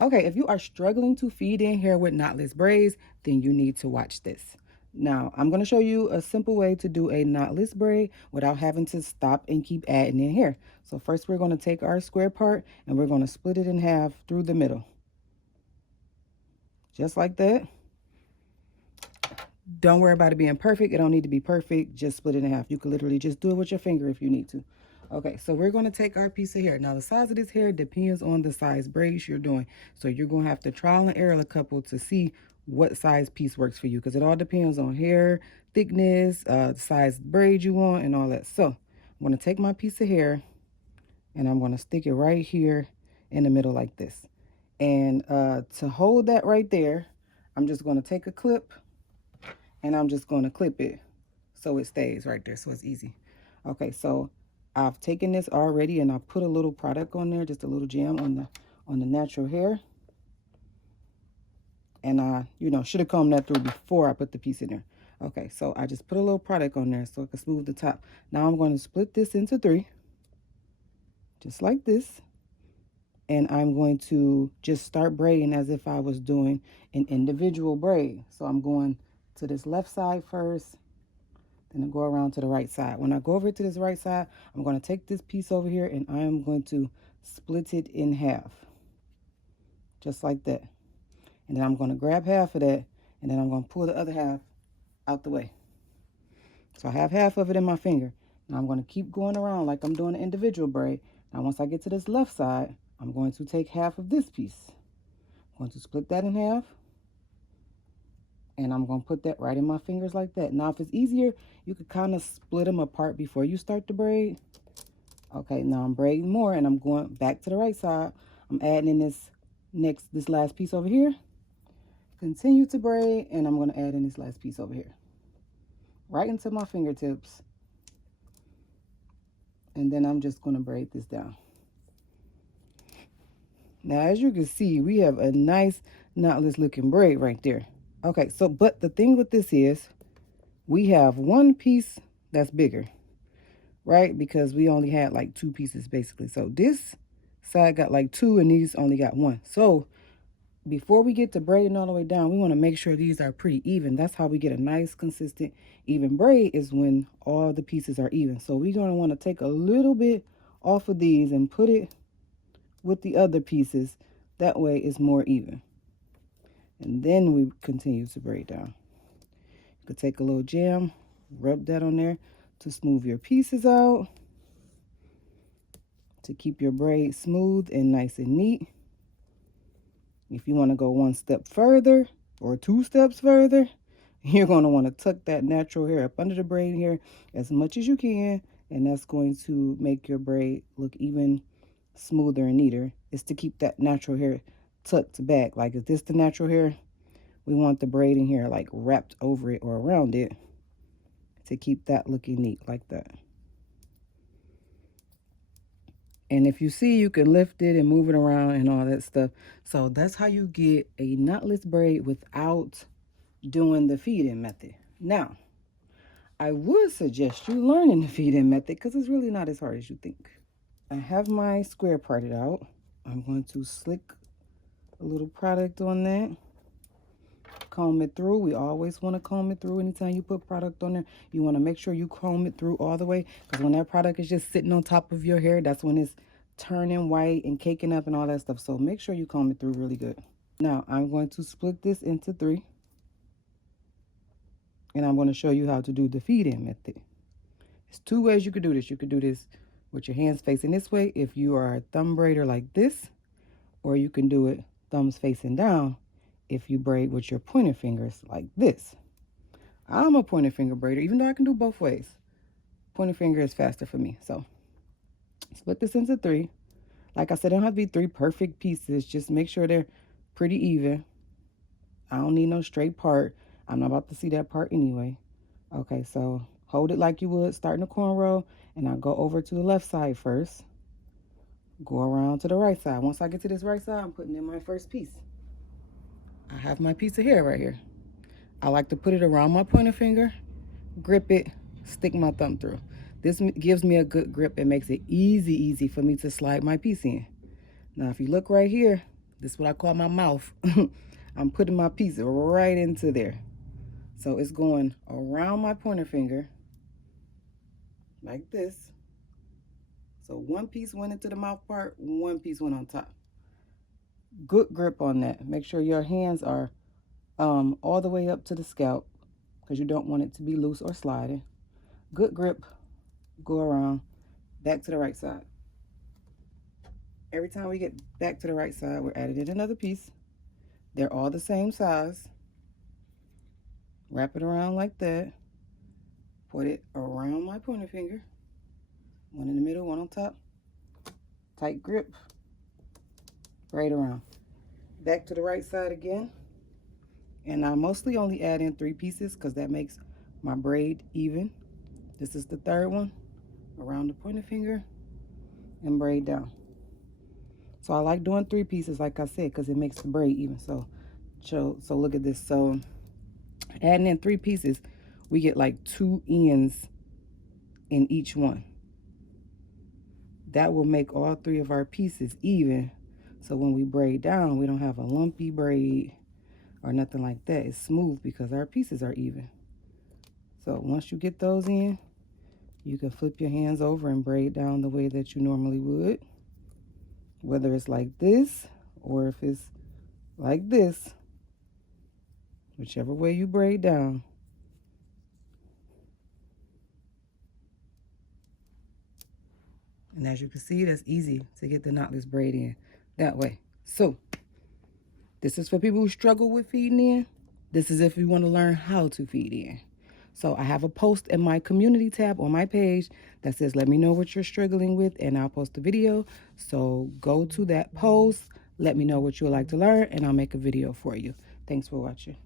Okay, if you are struggling to feed in hair with knotless braids, then you need to watch this. Now, I'm going to show you a simple way to do a knotless braid without having to stop and keep adding in hair. So first we're going to take our square part and we're going to split it in half through the middle. Just like that. Don't worry about it being perfect. It don't need to be perfect. Just split it in half. You can literally just do it with your finger if you need to. Okay, so we're going to take our piece of hair. Now, the size of this hair depends on the size braids you're doing. So you're going to have to trial and error a couple to see what size piece works for you, because it all depends on hair thickness, the size braid you want, and all that. So I'm going to take my piece of hair and I'm going to stick it right here in the middle like this. And to hold that right there, I'm just going to take a clip and I'm just going to clip it so it stays right there, so it's easy. Okay, so I've taken this already and I put a little product on there, just a little gem on the natural hair. And I, should have combed that through before I put the piece in there. Okay, so I just put a little product on there so I can smooth the top. Now I'm going to split this into 3, just like this. And I'm going to just start braiding as if I was doing an individual braid. So I'm going to this left side first, then I go around to the right side. When I go over to this right side, I'm going to take this piece over here and I am going to split it in half, just like that. And then I'm going to grab half of that and then I'm going to pull the other half out the way. So I have half of it in my finger. Now I'm going to keep going around like I'm doing an individual braid. Now once I get to this left side, I'm going to take half of this piece. I'm going to split that in half. And I'm going to put that right in my fingers like that. Now, if it's easier, you could kind of split them apart before you start the braid. Okay, now I'm braiding more and I'm going back to the right side. I'm adding in this last piece over here. Continue to braid and I'm going to add in this last piece over here. Right into my fingertips. And then I'm just going to braid this down. Now, as you can see, we have a nice knotless looking braid right there. Okay, so, but the thing with this is, we have one piece that's bigger, right? Because we only had like 2 pieces basically. So this side got like 2 and these only got 1. So before we get to braiding all the way down, we want to make sure these are pretty even. That's how we get a nice, consistent, even braid, is when all the pieces are even. So we're going to want to take a little bit off of these and put it with the other pieces. That way it's more even. And then we continue to braid down. You could take a little jam, rub that on there to smooth your pieces out, to keep your braid smooth and nice and neat. If you want to go 1 step further or 2 steps further, you're going to want to tuck that natural hair up under the braid here as much as you can, and that's going to make your braid look even smoother and neater. Is to keep that natural hair tucked back. Like, is this the natural hair? We want the braiding hair like wrapped over it or around it to keep that looking neat like that. And if you see, you can lift it and move it around and all that stuff. So that's how you get a knotless braid without doing the feed-in method. Now, I would suggest you learning the feed-in method because it's really not as hard as you think. I have my square parted out. I'm going to slick a little product on that. Comb it through. We always want to comb it through. Anytime you put product on there, you want to make sure you comb it through all the way, because when that product is just sitting on top of your hair, that's when it's turning white and caking up and all that stuff. So make sure you comb it through really good. Now I'm going to split this into 3, and I'm going to show you how to do the feed-in method. There's 2 ways you could do this. You could do this with your hands facing this way if you are a thumb braider like this, or you can do it thumbs facing down if you braid with your pointer fingers like this. I'm a pointer finger braider, even though I can do both ways. Pointer finger is faster for me. So split this into 3. Like I said, it don't have to be 3 perfect pieces. Just make sure they're pretty even. I don't need no straight part. I'm not about to see that part anyway. Okay, so hold it like you would starting a cornrow, and I'll go over to the left side first. Go around to the right side. Once I get to this right side, I'm putting in my first piece. I have my piece of hair right here. I like to put it around my pointer finger, grip it, stick my thumb through. This gives me a good grip and makes it easy for me to slide my piece in. Now, if you look right here, This is what I call my mouth. I'm putting my piece right into there. So it's going around my pointer finger like this. So one piece went into the mouth part, one piece went on top. Good grip on that. Make sure your hands are all the way up to the scalp because you don't want it to be loose or sliding. Good grip. Go around, back to the right side. Every time we get back to the right side, we're adding in another piece. They're all the same size. Wrap it around like that. Put it around my pointer finger. One in the middle, one on top. Tight grip. Braid around. Back to the right side again. And I mostly only add in 3 pieces because that makes my braid even. This is the third one. Around the pointer finger and braid down. So I like doing 3 pieces, like I said, because it makes the braid even. So look at this. So adding in 3 pieces, we get like 2 ends in each one. That will make all 3 of our pieces even. So when we braid down, we don't have a lumpy braid or nothing like that. It's smooth because our pieces are even. So once you get those in, you can flip your hands over and braid down the way that you normally would. Whether it's like this or if it's like this, whichever way you braid down. And as you can see, that's easy to get the knotless braid in that way. So this is for people who struggle with feeding in. This is if you want to learn how to feed in. So I have a post in my community tab on my page that says, let me know what you're struggling with, and I'll post a video. So go to that post, let me know what you would like to learn, and I'll make a video for you. Thanks for watching.